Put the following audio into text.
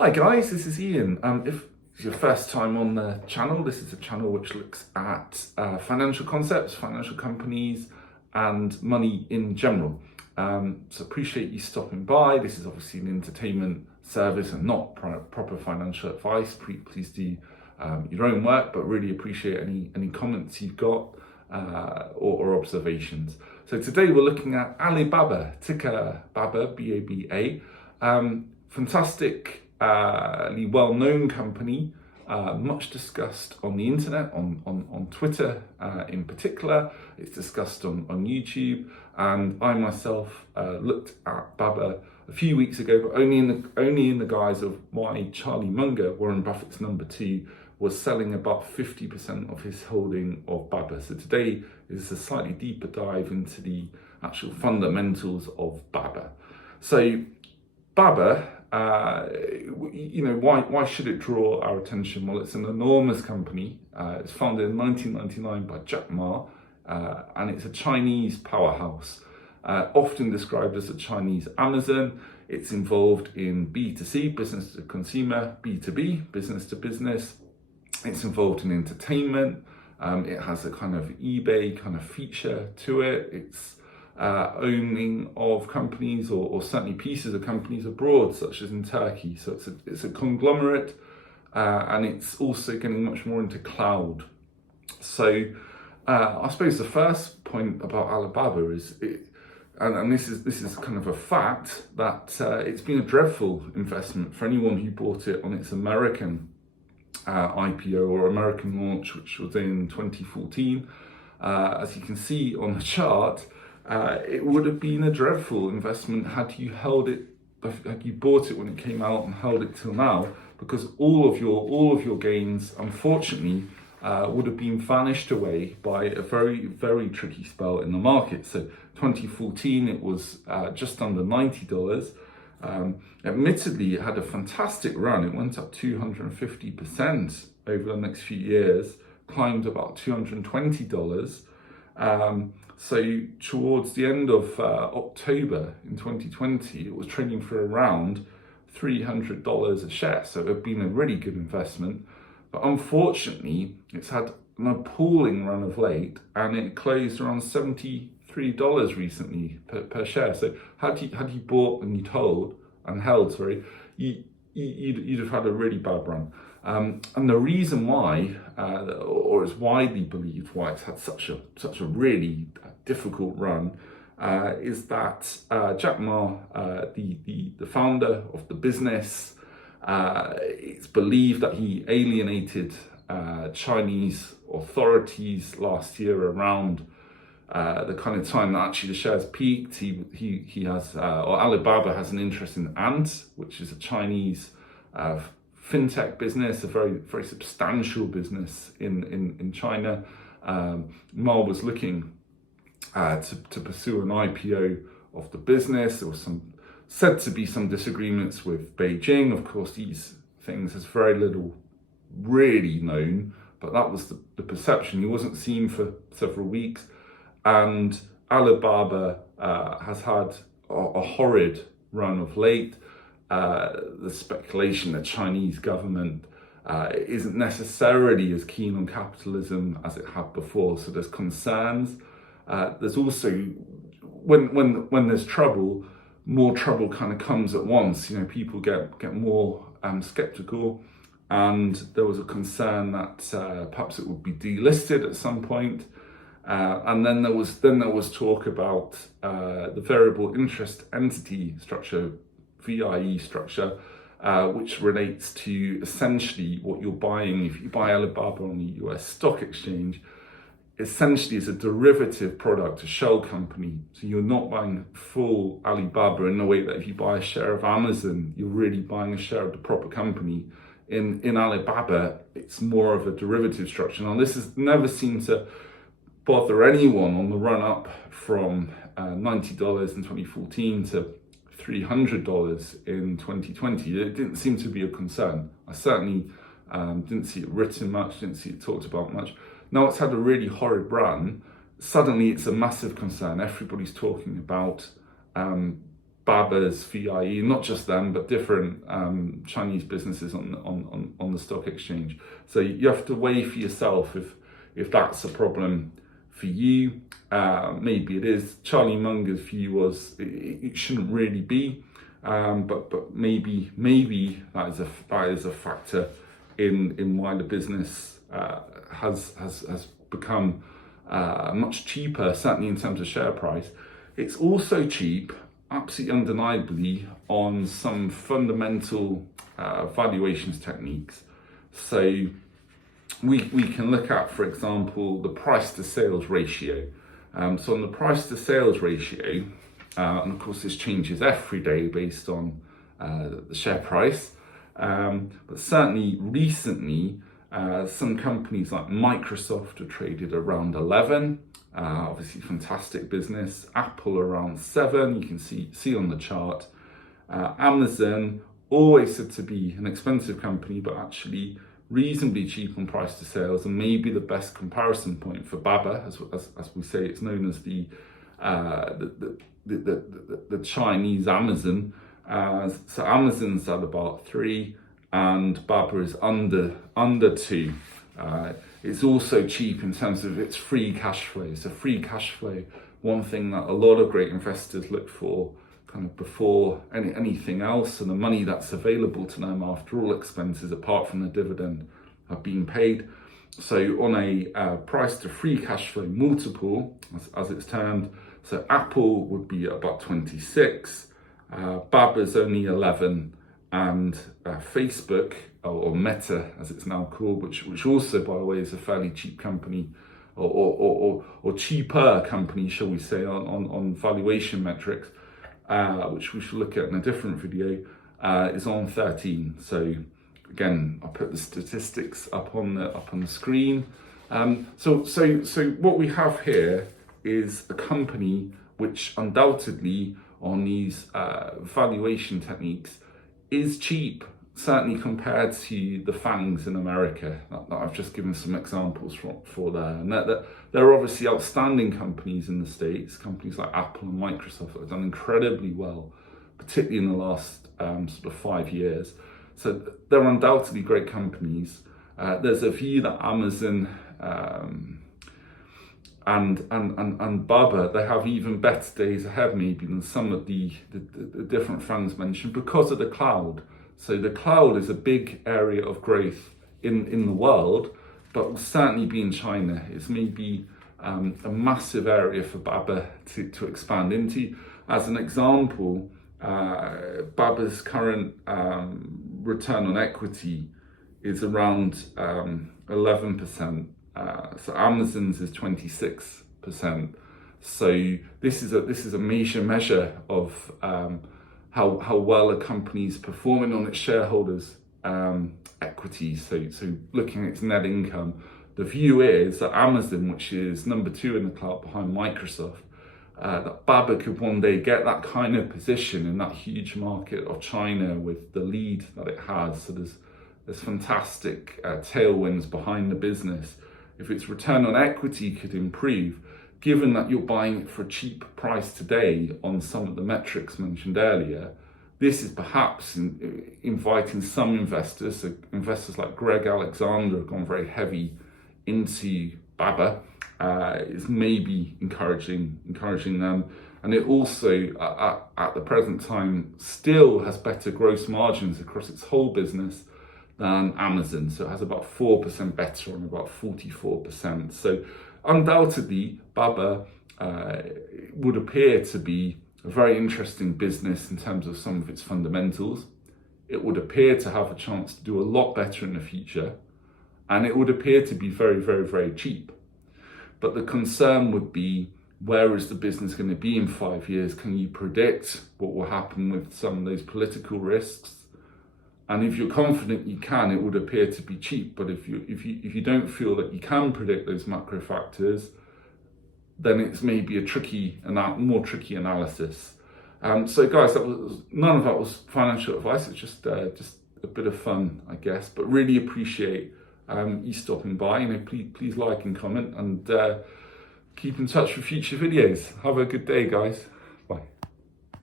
Hi guys, this is Ian. If it's your first time on the channel, this is a channel which looks at financial concepts, financial companies, and money in general. So appreciate you stopping by. This is obviously an entertainment service and not proper financial advice. Please do your own work, but really appreciate any comments you've got or observations. So today we're looking at Alibaba, ticker BABA, B-A-B-A. Fantastic, well-known company, much discussed on the internet, on Twitter in particular. It's discussed on YouTube, and I myself looked at BABA a few weeks ago, but only in the guise of why Charlie Munger, Warren Buffett's number 2, was selling about 50% of his holding of BABA. So today is a slightly deeper dive into the actual fundamentals of BABA. So BABA, why should it draw our attention? Well, it's an enormous company. It's founded in 1999 by Jack Ma, and it's a Chinese powerhouse, often described as a Chinese Amazon. It's involved in B2C, business to consumer, B2B, business to business. It's involved in entertainment. It has a kind of eBay kind of feature to it. It's owning of companies or certainly pieces of companies abroad, such as in Turkey. So it's a conglomerate, and it's also getting much more into cloud. So I suppose the first point about Alibaba is, and this is kind of a fact, that it's been a dreadful investment for anyone who bought it on its American IPO or American launch, which was in 2014. As you can see on the chart, it would have been a dreadful investment had you bought it when it came out and held it till now, because all of your gains, unfortunately, would have been vanished away by a very, very tricky spell in the market. So 2014, it was just under $90. Admittedly, it had a fantastic run. It went up 250% over the next few years, climbed about $220. So towards the end of October in 2020, it was trading for around $300 a share. So it had been a really good investment. But unfortunately, it's had an appalling run of late, and it closed around $73 recently per share. So had you bought and held, you'd have had a really bad run. And the reason why, or it's widely believed why it's had such a really difficult run, is that Jack Ma, the founder of the business, it's believed that he alienated Chinese authorities last year around the kind of time that actually the shares peaked. He has, or Alibaba has an interest in Ant, which is a Chinese fintech business, a very, very substantial business in China. Ma was looking to pursue an IPO of the business. There was said to be some disagreements with Beijing. Of course, these things is very little really known, but that was the perception. He wasn't seen for several weeks, and Alibaba has had a horrid run of late. The speculation that Chinese government isn't necessarily as keen on capitalism as it had before, so there's concerns. There's also, when there's trouble, more trouble kind of comes at once. People get more skeptical, and there was a concern that perhaps it would be delisted at some point. And then there was talk about the variable interest entity structure, VIE structure, which relates to essentially what you're buying. If you buy Alibaba on the US stock exchange, essentially it's a derivative product, a shell company. So you're not buying full Alibaba in the way that if you buy a share of Amazon, you're really buying a share of the proper company. In Alibaba, it's more of a derivative structure. Now, this has never seemed to bother anyone on the run up from $90 in 2014 to $300 in 2020. It didn't seem to be a concern. I certainly didn't see it written much, didn't see it talked about much. Now it's had a really horrid run. Suddenly it's a massive concern. Everybody's talking about Baba's VIE, not just them, but different Chinese businesses on the stock exchange. So you have to weigh for yourself if that's a problem for you. Maybe it is. Charlie Munger's view was it shouldn't really be, but maybe that is a factor in why the business has become much cheaper, certainly in terms of share price. It's also cheap, absolutely undeniably, on some fundamental valuations techniques. So we can look at, for example, the price to sales ratio. So on the price to sales ratio, and of course this changes every day based on the share price, but certainly recently some companies like Microsoft are traded around 11, obviously fantastic business. Apple around 7, you can see on the chart. Amazon, always said to be an expensive company, but actually reasonably cheap on price to sales, and maybe the best comparison point for Baba, as we say, it's known as the Chinese Amazon. So Amazon's at about 3, and Baba is under 2. It's also cheap in terms of its free cash flow. So free cash flow, one thing that a lot of great investors look for kind of before anything else, and the money that's available to them after all expenses apart from the dividend have been paid. So on a price to free cash flow multiple, as it's termed, so Apple would be at about 26, Baba's only 11, and Facebook, or Meta as it's now called, which also, by the way, is a fairly cheap company, or cheaper company, shall we say, on valuation metrics, which we should look at in a different video, is on 13. So again, I'll put the statistics up on the screen. So what we have here is a company which undoubtedly on these valuation techniques is cheap, certainly compared to the FANGs in America that I've just given some examples for there. And that there are obviously outstanding companies in the States, companies like Apple and Microsoft that have done incredibly well, particularly in the last sort of 5 years. So they're undoubtedly great companies. There's a view that Amazon and Baba, they have even better days ahead maybe than some of the different funds mentioned because of the cloud. So the cloud is a big area of growth in the world, but will certainly be in China. It's maybe a massive area for Baba to expand into. As an example, Baba's current return on equity is around 11%. So Amazon's is 26%. So this is a major measure of how well a company's performing on its shareholders' equity. So looking at its net income, the view is that Amazon, which is number 2 in the cloud behind Microsoft, that Baba could one day get that kind of position in that huge market of China with the lead that it has. So there's fantastic tailwinds behind the business. If its return on equity could improve, given that you're buying it for a cheap price today on some of the metrics mentioned earlier, this is perhaps inviting some investors, so investors like Greg Alexander have gone very heavy into Baba, is maybe encouraging them. And it also, at the present time, still has better gross margins across its whole business than Amazon. So it has about 4% better on about 44%. So undoubtedly, Baba would appear to be a very interesting business in terms of some of its fundamentals. It would appear to have a chance to do a lot better in the future, and it would appear to be very, very, very cheap. But the concern would be, where is the business going to be in 5 years? Can you predict what will happen with some of those political risks? And if you're confident you can, it would appear to be cheap. But if you don't feel that you can predict those macro factors, then it's maybe more tricky analysis. So guys, none of that was financial advice. It's just a bit of fun, I guess. But really appreciate you stopping by. Please like and comment, and keep in touch for future videos. Have a good day, guys.